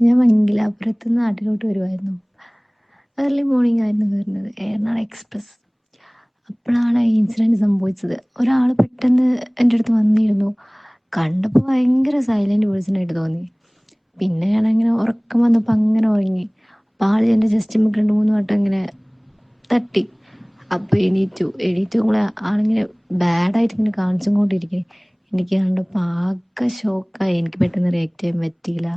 ഞാൻ മംഗലാപുരത്ത് നിന്ന് നാട്ടിലോട്ട് വരുമായിരുന്നു. ഏർലി മോർണിംഗ് ആയിരുന്നു വരുന്നത്. ഏറനാട് എക്സ്പ്രസ്. അപ്പോഴാണ് ഈ ഇൻസിഡൻറ്റ് സംഭവിച്ചത്. ഒരാൾ പെട്ടെന്ന് എൻ്റെ അടുത്ത് വന്നിരുന്നു. കണ്ടപ്പോൾ ഭയങ്കര സൈലൻറ്റ് പേഴ്സണായിട്ട് തോന്നി. പിന്നെ ഞാനങ്ങനെ ഉറക്കം വന്നപ്പോൾ അങ്ങനെ ഉറങ്ങി. അപ്പോൾ ആൾ എൻ്റെ ജസ്റ്റ് 2-3 വട്ടം ഇങ്ങനെ തട്ടി. അപ്പോൾ എണീറ്റു കൂടെ ആളിങ്ങനെ ബാഡായിട്ട് ഇങ്ങനെ കാണിച്ചും കൊണ്ടിരിക്കേ. എനിക്ക് കണ്ടപ്പോൾ ആകെ ഷോക്കായി. എനിക്ക് പെട്ടെന്ന് റിയാക്ട് ചെയ്യാൻ പറ്റിയില്ല.